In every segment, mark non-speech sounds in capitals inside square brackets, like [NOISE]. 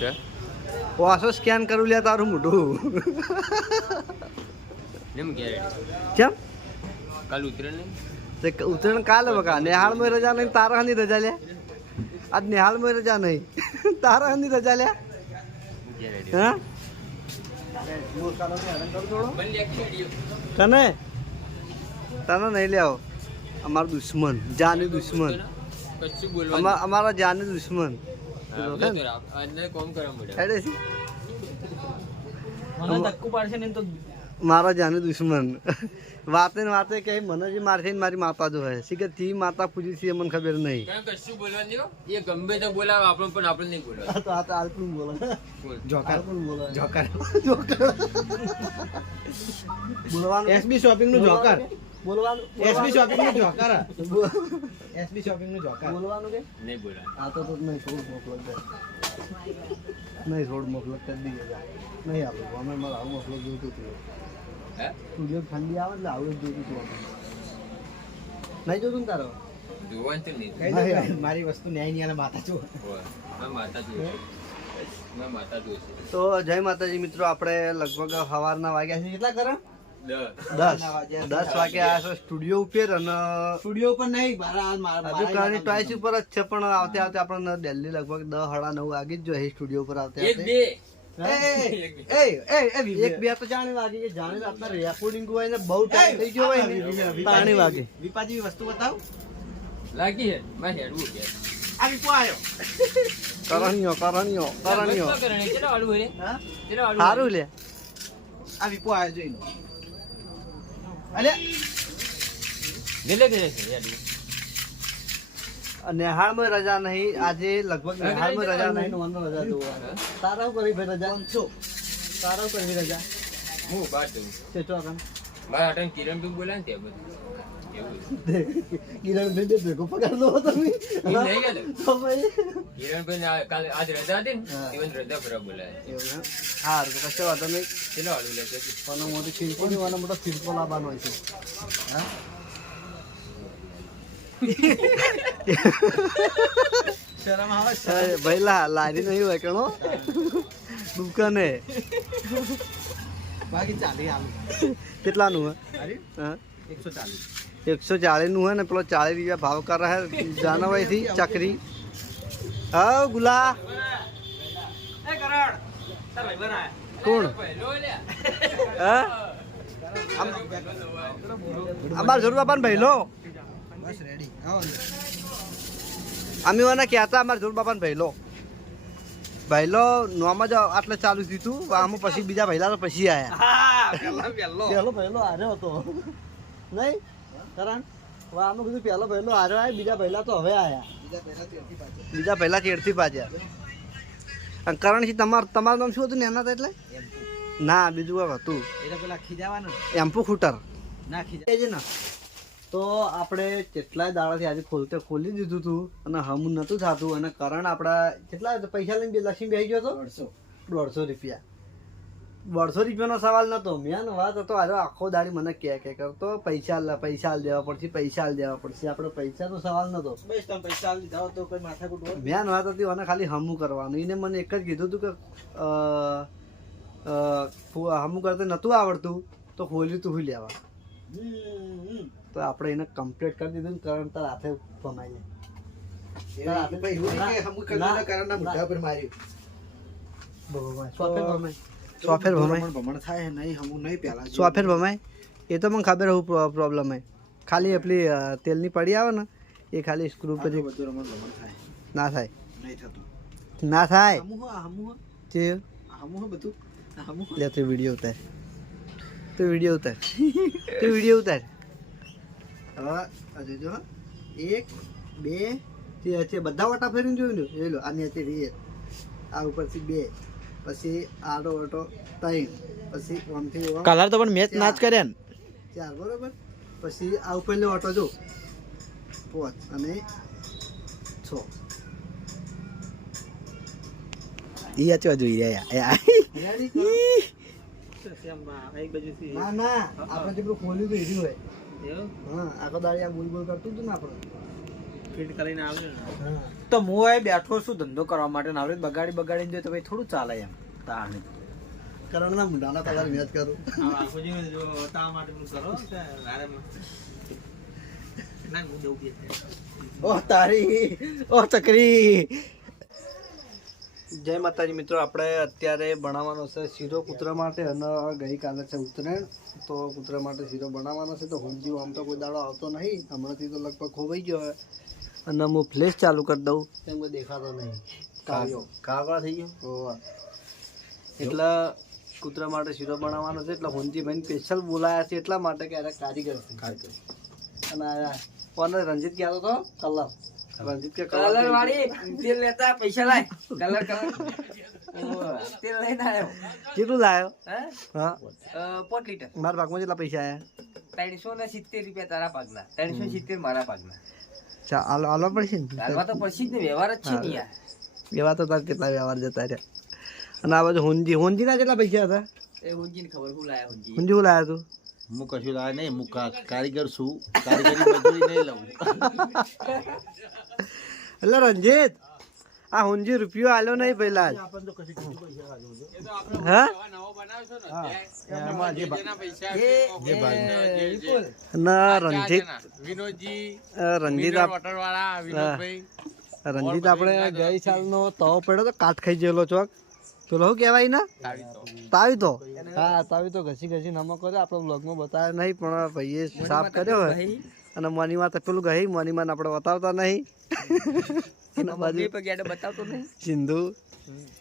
છે? વાસો સ્કેન કરું લે તારું મોઢું. ગેરંટી કેમ કાલ ઉતરણ તે ઉતરણ કાલે બકા. નેહાળમાં રજા નહીં તારા ની રજા લે. આજ નેહાળમાં રજા નહીં. તારા ની રજા લે. હા કને તને? નહીં લેવો અમારો દુશ્મન જાની દુશ્મન. અમારા જાની દુશ્મન. મારા જાને દુશ્મન. વાતે ને વાતે કે મને જે મારશે ને મારી માતા જો હે. શી કે તી માતા પૂજી છે એ મને ખબર નહીં. કશું બોલવાનું એ ગમે તો બોલાવે આપણે પણ આપણે નહીં બોલાવે. તો આ તો આલપું બોલે. આલપું બોલે. જોકર. બોલવાનું એસબી શોપિંગનું જોકર. બોલવાનું એસબી શોપિંગનું જોકર એસબી શોપિંગનું જોકર બોલવાનું કે નહીં બોલાવે આ તો તો નહીં થોડું મોકલો દે. નહીં થોડું મોકલો કરી દઈએ નહીં આપું અમે મારે આવું મોકલો જોઈતું હતું. હે? સ્ટુડિયો ઠંડી આવે એટલે આવું જ જોઈતું હતું નહીં જોતું ને તારો? જોવાનું તો નહીં. મારી વસ્તુ ન્યાય નહીં માતા છું. માતા તો જય માતાજી મિત્રો આપણે લગભગ સવારના વાગ્યા છે. કેટલા કરણ દસ. વાગે આ સ્ટુડિયો ઉપર અને સ્ટુડિયો પર નહીં મારા મારા હજુ કરણી ટોઈસ ઉપર જ છે પણ આવતે આવતે આપણને દિલ્હી લગભગ દસ સાડા નવ વાગી જ જોઈએ સ્ટુડિયો પર આવતે [LAUGHS] સારું લે આ વિપો આવ્યો જોઈ લો. અલે કેટલે કેટલે છે હેડવું? નેહાળમાં રજા નહીં આજે લગભગ નેહાળમાં રજા નહીં નોંધમાં રજા જોવા? તારા કરી ભાઈ રજા? છો? તારા કરી રજા? હું બાર જઉં. છે તો મારા હાટે કિરણ તું બોલાવે ને ત્યાં બધું. એવું કિરણ ભાઈ ભેગો પગાર દો તમે? કિરણભાઈ ને. કાલે આજ રજા હતી ને હા. even રજા એવું એમ? હારું તો કશો વાંધો નહીં કેટલા વાળું લે છે પણ મોટી ફિરકો નહીં અને મોટો ફિરકો લાવવાનો હોય છે? હા? શરમ આવે ભાઈ લા લારી નહીં હોય કણો દુકાને. બાકી ચાલી હાલ. કેટલાનું હે? અરે હા. એકસો ચાલીસ. એકસો ચાલીસનું હે ને પેલો ચાલીસ રૂપિયા ભાવ કર હે જાનવાઈ થી ચકરી. હા ગુલા. કોણ? અમાર જરૂર બાપાને આવો અમે મને કહેતા અમાર જરૂર બાપાને ભઈલો ભાઈલો નોમ જ આટલે ચાલુ દીધું આમ પછી બીજા ભાઈલા તો પછી આયા. પહેલો ભઈલો હાર્યો હતો. નહીં? કરણ હવે બધું પહેલો ભઈલો હાર્યો આયા બીજા પહેલા તો હવે આવ્યા બીજા પહેલા પહેલા ચેડથી કરણ કરણસિંહ તમાર તમારું નામ શું હતું ને એના તો એટલે ના બીજું કંઈક હતું. એમ્પુ ખૂટર. ના ખીજા છે ને. તો આપણે કેટલાય દાડાથી આજે ખોલતે ખોલી દીધું હતું અને હમું નહોતું થતું અને કરણ આપણા કેટલા પૈસા લઈને બે લક્ષ્મી બેસી ગયો હતો? દોઢસો રૂપિયા. દોઢસો રૂપિયાનો સવાલ નતો. મેન વાત હતો આજે આખો દાડી મને કે કે કરતો પૈસા લે પૈસા દેવા પડશે પૈસા આલ દેવા પડશે. આપણે પૈસાનો સવાલ નતો. બસ તમે પૈસા લીધા તો કોઈ માથાકૂટ મેન વાત હતી મને ખાલી હમું કરવાનું. એને મને એક જ કીધું હતું કે અ, અ, ફુ- હમું કરતા નતું આવડતું તો હોલી તું લેવા. તો આપણે એને કમ્પ્લીટ કરી દીધું ને કારણ તાર હાથે ભમાઈ કે હમું કરી ના, મોઢા પર માર્યું. જાય સોફેર ભમાય સોફેર ભમાય ભમણ ભમણ થાય નહીં હમું નહીં પહેલા જેવું. સોફેર ભમાય એ તો મને ખબર હું પ્રોબ્લેમ હે ખાલી આપલી અ, તેલની પડી આવે ને એ ખાલી સ્ક્રૂ પછી આટલું બધું રમણ ભમણ થાય ના થાય નહીં થતું ના થાય હમું હો, આ હમું હો, તે આ હમું હો બધું આ હમું હો. લે તું વીડિયો ઉતાર તું વીડિયો ઉતાર તું વીડિયો ઉતાર હવે આ જોજો હો. એક બે તે છે બધા વટા ફેરીને જોયું ને એ લો આ નીચેથી એક આ ઉપરથી બે પછી આડો ઓટો ત્રણ પછી આમથી કલર તો પણ મેચ ના જ કર્યા ને? ચાર બરોબર? પછી આ ઉપરનો ઓટો જો. પાંચ અને છ. ઈ આચવા જોઈ રહ્યા ના ના આપણે જેટલું ખોલ્યું તો એર્યું હોય. હા આખો દાડી આ બોલ બોલ કરતું હતું ને આપણે? ફિટ કરીને આવે હા. તો હું અહીં બેઠો છું ધંધો કરવા માટે. ને હવે બગાડી બગાડીને જોઈએ તો ભાઈ થોડું ચાલે એમ. તાણ. કરણના મુંડાના પગાર મેચ કરું. આ જો તા માટે પેલું કરો તે ના હું જવું કે. ઓહ તારી. ઓ ચકરી. જય માતાજી મિત્રો. આપણે અત્યારે બનાવવાનો છે શીરો કૂતરા માટે અને ગઈકાલે છે ઉત્તરાયણ. તો કૂતરા માટે શીરો બનાવવાનો છે. તો હોમજી આમ તો કોઈ દાડો આવતો નહીં. હમણાંથી તો લગભગ ખોવાઈ ગયો હોય અને હું ફ્લેશ ચાલુ કરી દઉં. કેમ કે દેખાતો નહીં. કાવ્યો કાગળ થઈ ગયો. એટલે કૂતરા માટે શીરો બનાવવાનો છે એટલે હોનજીભાઈ સ્પેશિયલ બોલાયા છે એટલા માટે કે અરે કારીગર છે. અને આ કોને રંજીત ગયા હતો કલર. રંજીત કે કલર વાળી તેલ લેતા પૈસા લાય. Colour colour. તેલ લઈને આવ્યો. કેટલું લાયો? હે? હા. પોટ લીટર. મારા ભાગમાં કેટલા પૈસા આયા? ત્રણસો ને સિત્તેર રૂપિયા તારા પાકના ત્રણસો સિત્તેર મારા પાકના હાલ હાલવા પડશે ને? હાલમાં તો પછી જ ને વ્યવહાર જ છે ને યાર. એવા તો તાર કેટલા વ્યવહાર જતા રહ્યા. અને આ બાજુ હુંજી હોનજીના કેટલા પૈસા હતા? એ હુંજીને ખબર હું લાયા હુંજી? હોનજી હું લાયા તું? હું કશું નહીં હું કારીગર છું. કારીગરી મજૂરી નહીં લઉં. એટલે રંજીત આ હુંજી રૂપિયો આલો નહીં પહેલા જ હા એમાં રણજીત. વિનોદભાઈ. રંજીત આપણે ગઈ સાલનો તવ પડ્યો તો કાટ ખાઈ ગયેલો ચોક પેલો શું કહેવાય ને તાવી તો હા તાવી તો ઘસી ઘસી નમક કર્યો. આપણે બ્લોગમાં બતાવ્યો નહીં પણ ભાઈએ સાફ કર્યો હોય. અને મોનીમાં તો પેલું ગઈ મોનીમાં આપણે બતાવતા નહીં. એના બાજુ બતાવતો નહીં. સિંધુ.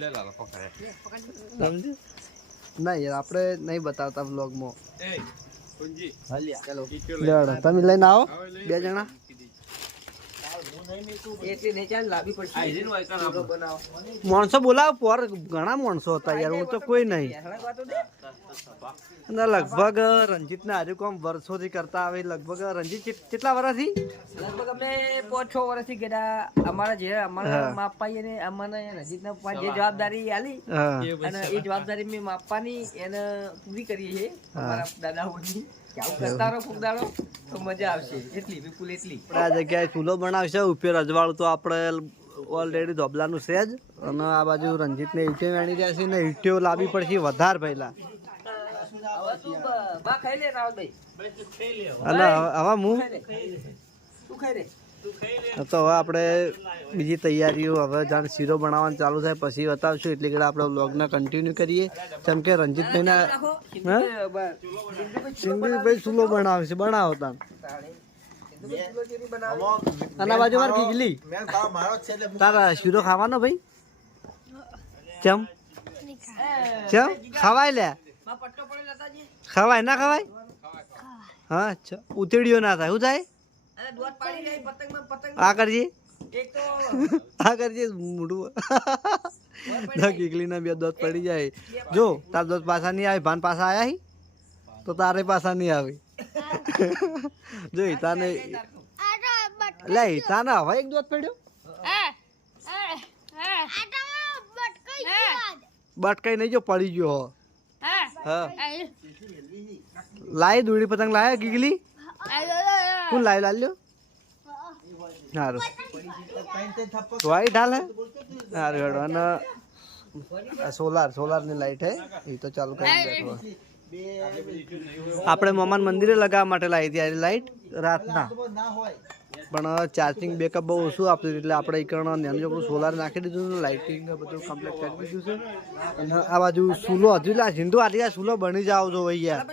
લે લાલો પકડે. સમજે ના યાર આપણે નહીં બતાવતા બ્લોગમાં તમે લઈને આવો બે જણા એટલી નહીં ચાલ લાવી પડશે શીરો બનાવો માણસો બોલાવો પર ઘણા માણસો હતા યાર હું તો કોઈ નહીં. લગભગ વાતો ને હજુ લગભગ રંજીતના હારે કોમ વર્ષોથી કરતા આવે લગભગ રંજીત કેટલા વર્ષથી? લગભગ અમે પાંચ છ વર્ષથી ગયા અમારા જે અમારા હા. અને અમારા અમને ના પપ્પા જે જવાબદારી આલી અને એ જવાબદારી મેં માપવાની એને પૂરી કરી છે અમારા દાદાઓની. કરતા રહો કોક તો મજા આવશે. એટલી વિપુલ એટલી. આ જગ્યાએ ચૂલો બનાવશે ઉપર અજવાળું તો આપણે ઓલરેડી ધોબલાનું છે જ. અને આ બાજુ રંજીતને ઈંટો વેણી રહ્યા છે ને ઈંટો લાવી પડશે વધારે પહેલા. અને હવે હું તો હવે આપણે બીજી તૈયારીઓ હવે જાણ શીરો બનાવવાનું ચાલુ થાય પછી બતાવશું. એટલે કે આપણે બ્લોગને કન્ટિન્યુ કરીએ. જેમ કે હા? સિંધુભાઈ ચૂલો બનાવે છે બનાવો અને આ બાજુ મારે તારો શીરો ખાવાનો ભાઈ? ચમ? ચમ? ખવાય લે. ખવાય ના ખવાય? હા અચ્છા ઉતેડીઓ ના થાય. શું થાય? આ કરજે. આ કરજે મોઢું. ના કીકલીના બે દોત પડી જાય. જો તાર દોત પાછા નહીં આવે ભાન પાછા આયા હી? તો તારે પાછા નહીં આવે. જો હિતાને લે હિતાને હવે એક દોત પડ્યો. બટકાઈ નહીં જો પડી ગયો હો. હા. લાય દોડી પતંગ લાયા ગીગલી કોણ લાય લાલ્યો? સારું વાઈટ હાલ હે સારું હેડો અને સોલાર સોલારની લાઈટ હે એ તો ચાલુ કરી બેઠો આપણે મમાન મંદિરે લગાવવા માટે લાવી હતી લાઇટ રાતના પણ ચાર્જિંગ બેકઅપ બહુ ઓછું આપતું એટલે આપણે એકણ નાનું સોલાર નાખી દીધું છે લાઇટિંગ બધું કમ્પ્લીટ કરી દીધું છે અને આ બાજુ સૂલો હજુ લા હિન્દુ આટલી સૂલો બની જાવ છો ભાઈ યાર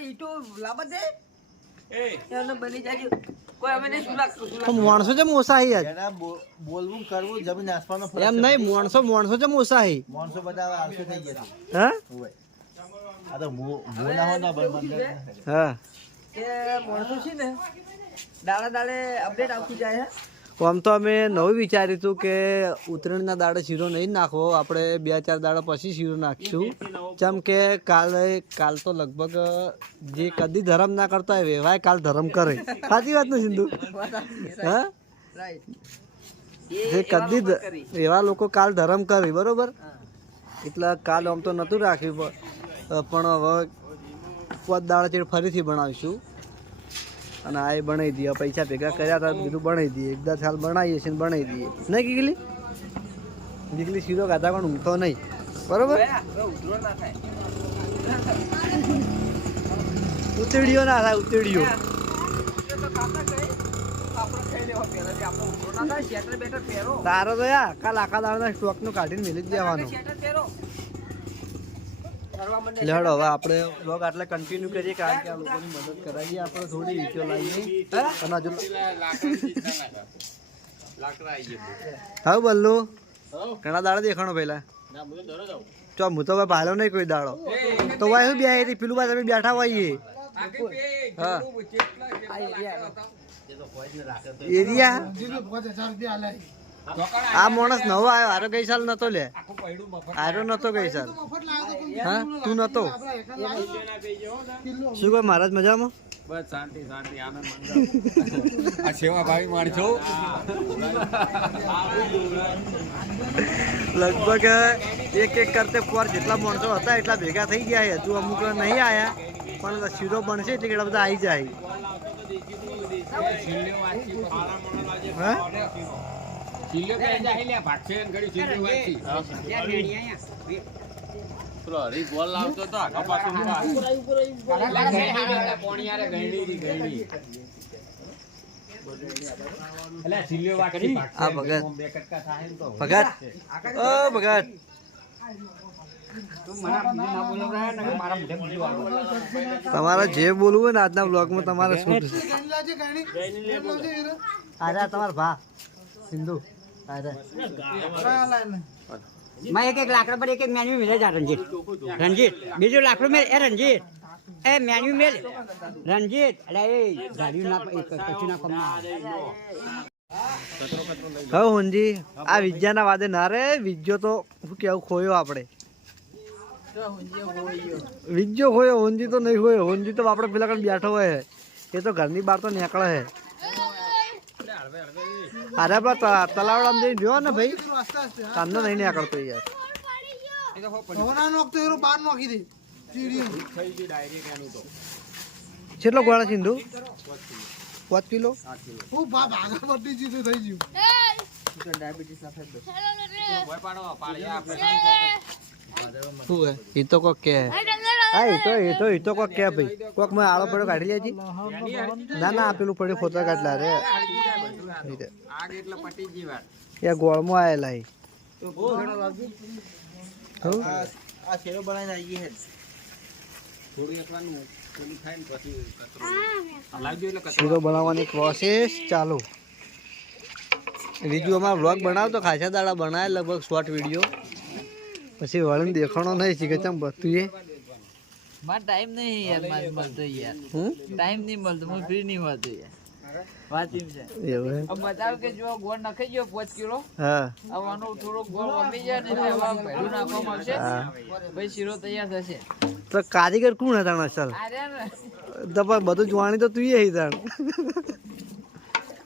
બની જાય કોઈ અમે નહીં તો માણસો છે મોસા યાર. એના બો- બોલવું કરવું જમીન આસમાનનો ફરક એમ નહીં માણસો માણસો છે મોસા માણસો બધા આળસુ થઈ ગયા છે. હા? આ તો મો મો ના હોય ના ભાઈ હા. કે માણસો છે ને દાડે દાડે અપડેટ આવતી જાય હે. આમ તો અમે નવું વિચાર્યું હતું કે ઉત્તરાયણના દાડે શીરો નહીં નાખવો. આપણે બે ચાર દાડા પછી શીરો નાખીશું. જેમ કે કાલે, કાલ તો લગભગ જે કદી ધર્મ ના કરતા હોય વેવાય કાલ ધર્મ કરે. સાચી વાત ને, સિંધુ? હા? જે કદી એવા લોકો કાલ ધર્મ કરે, બરોબર? એટલે કાલ આમ તો નહોતું રાખ્યું પણ હવે પદ દાડા ચેડ ફરીથી બનાવીશું અને આ બનાવી દઈએ પૈસા ભેગા કર્યા હતા બીજું બનાવી દઈએ. એકદા સાલ બનાવીએ છીએ બનાવી દઈએ. નહીં કીકલી દીકલી સીધો ખાધા પણ ઊંઘતો નહીં. બરોબર? ઉતેડીઓ ના થાય, ઉતેડીઓ. ખાતા. તારો તો યાર, કાલ આખા દાડાના સ્ટોકનું કાઢીને મેલી જ દેવાનો. લેડો હવે આપણે બ્લોગ આટલે કન્ટિન્યુ કરીએ કારણ કે આ લોકોની મદદ કરાવીએ આપણે થોડી વીડિયો લાવીએ. અને હજુ હા બલ્લુ? ઘણા દાડા દેખાણો પહેલા. ચો હું તો ભાલો નહીં કોઈ દાડો. તો ભાઈ શું બે હતી પેલું ભાઈ તમે બેઠા હોઈએ. હા. એરિયા આ માણસ નવો આવ્યો. હારો ગઈ સાલ નતો લે. હારો નતો ગઈ સાલ. હા? તું નતો? શું કોઈ મહારાજ મજામાં? બસ શાંતિ શાંતિ આનંદ આ સેવા ભાવી માણસો લગભગ એક એક કરતે પર જેટલા માણસો હતા એટલા ભેગા થઈ ગયા હજુ અમુક નહીં આયા પણ શીરો બનશે એટલે કેટલા બધા આવી જાય. હા? ચીલ્યો કે લે ભાગશે ને વાંચી પેલો હરી લાવતો તો પાછું ભગત. બે કટકા થાય ને તો. ભગત. ઓ ભગત. તમારે જે બોલવું હોય ને આજના બ્લોગમાં તમારે શું અરે તમારા ભા સિંધુ. માં એક એક લાકડા પર એક એક મેન્યુ મેળે જા રણજીત. રણજીત. બીજું લાકડું મેળ. એ રણજીત. એ મેન્યુ મેળ. રણજીત. અરે એ ગાડી ના એ ના કમ હવે હુંજી. આ વિજ્ઞાના વાદે ના રે. વિજ્જો તો શું કેવું ખોયો આપણે. વિજ્જો ખોયો હુંજી તો નહીં ખોયો. હોનજી તો આપણે પેલા કણ બેઠો હોય એ તો ઘરની બહાર તો નીકળે હે. અરે પણ તલાવડા જઈને જોયો ને ભાઈ તાંડો નહીં નીકળતો યાર કેટલો ગોળા સિંધુ પાંચ કિલો? શું હે? એ તો કોક કે. હા એ તો એ તો એ તો કોક કે કોક મેં આળો પડ્યો કાઢી લેજી. ના ના આપેલું પેલું પડ્યું ફોટા કાઢલા રે. એ ગોળમાં આવેલા હે શીરો બનાવવાની પ્રોસેસ ચાલુ. બીજું અમારે બ્લોગ બનાવતો ખાસા દાડા બનાવે, લગભગ શોર્ટ વીડિયો પછી વળીને દેખાણો નહીં, શીખે ચમ બધું એ મારે ટાઈમ નહીં યાર મારે મળતો યાર. ટાઈમ નહીં મળતો હું ફ્રી નહીં હોતો યાર. વાત એમ છે. હવે બતાવ કે જો ગોળ નખાઈ ગયો પાંચ કિલો. હા. થોડોક ગોળ જાય ને નાખવામાં આવશે. ભાઈ શીરો તૈયાર થશે. તો કારીગર કોણ હતા અસલ ને તો પણ બધું જોવાની તો તું એ તાણ.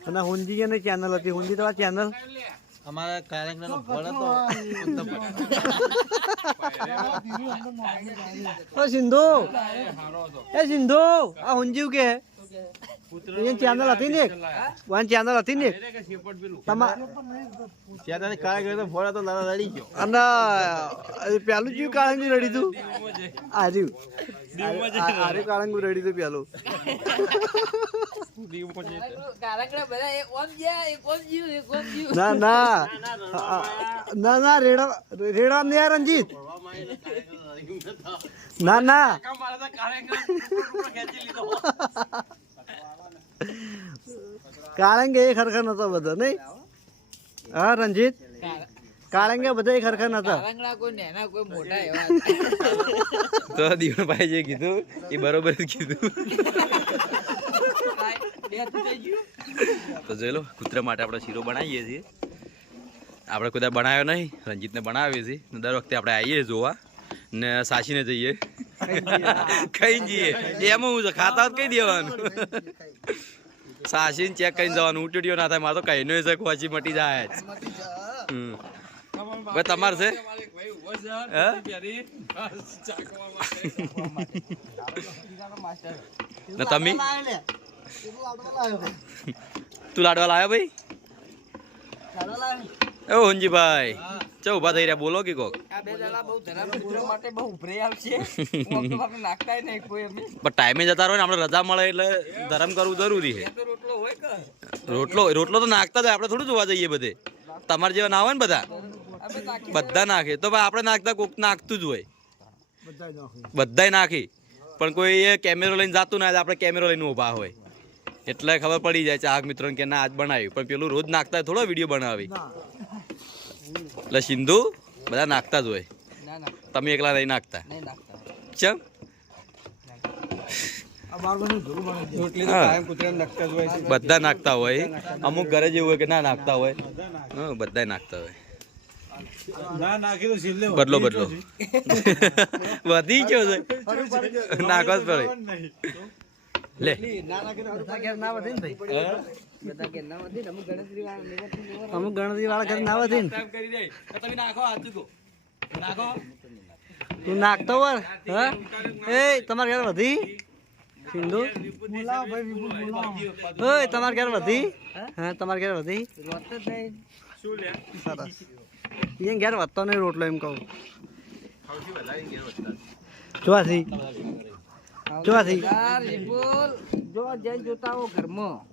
અને હુંજી કે ચેનલ હતી. હુંજી તમારી ચેનલ અમારા કાર્યક્રમનો ફળ હતો ઓ સિંધુ. એ સિંધુ આ હુંજીવ કે? ચેનલ હતી ને વન ચેનલ હતી ને તમા ત્યાં કાર્યક્રમ તો ફળ હતો દાદા લડી ગયો. અને પેલું જીવ કાળંગું રડી તું? આર્યું આર્યું કાળંગું રડી તું પેલું? ના ના આ- ના ના રેડા રેડા ને રંજીત ના ના. કાળંગે એ ખરખર નતો બધો નહીં? હા રંજીત કાળંગે બધા ખરખર નતા. તો દીવણભાઈ જે કીધું એ બરોબર જ કીધું. તો જોઈ લો કૂતરા માટે આપણે શીરો બનાવીએ છીએ. આપણે કોઈ બનાવ્યો નહીં રંજીતને બનાવીએ છીએ. દર વખતે આપણે આવીએ જોવા. ને સાચીને જઈએ. ખાઈ જઈએ. એમાં હું છે ખાતા જ કઈ દેવાનું? સાસીને ચેક કરીને જવાનું. ઉટડીઓ ના થાય મારે તો કઈ નો છે ખોચી મટી જાય. જ હમ. તમારે છે? ને તમે? તું લાડવા લાવ્યો ભાઈ? ઓ હંજીભાઈ ચો ઊભા થઈ રહ્યા, બોલો કે કોક. પણ ટાઈમે જતા રહો ને, આપણે રજા મળે એટલે ધરમ કરવું જરૂરી છે. રોટલો રોટલો તો નાખતા જ આપણે થોડું જોવા જઈએ બધે. તમારે જેવા ના હોય ને બધા? બધા નાખે. તો ભાઈ આપણે નાખતા કોક નાખતું જ હોય. બધાય નાખી. પણ કોઈ એ કેમેરો લઈને જાતું ના આપણે કેમેરો લઈને ઊભા હોય. એટલે ખબર પડી જાય ચાહક મિત્રો કે ના આજ બનાવ્યું. પણ પેલું રોજ નાખતા થોડો વીડિયો બનાવી. એટલે સિંધુ બધા નાખતા જ હોય. ના ના તમે એકલા નહીં નાખતા. ચમ? રોટલી હા. કાયમ કૂતરાને નખતા જ હોય બધા નાખતા હોય. અમુક ઘરે જેવું હોય કે ના નાખતા હોય. હા બધા નાખતા હોય. બદલો બદલો. [LAUGHS] વધી ગયો છે. નાખવા જ પડે. લે. અમુક ગણતરી વાળા ઘર ના. વધે તું. નાખતો વર હા? એ તમારે ઘરે વધી. સિંધુ? ઓય તમારે ઘરે વધી. હા તમારે ઘરે વધી. સરસ. એ ઘેર વધતો નહીં રોટલો એમ કહું. જોવાથી. જોવાથી જો જઈને જોતા હો ઘરમાં.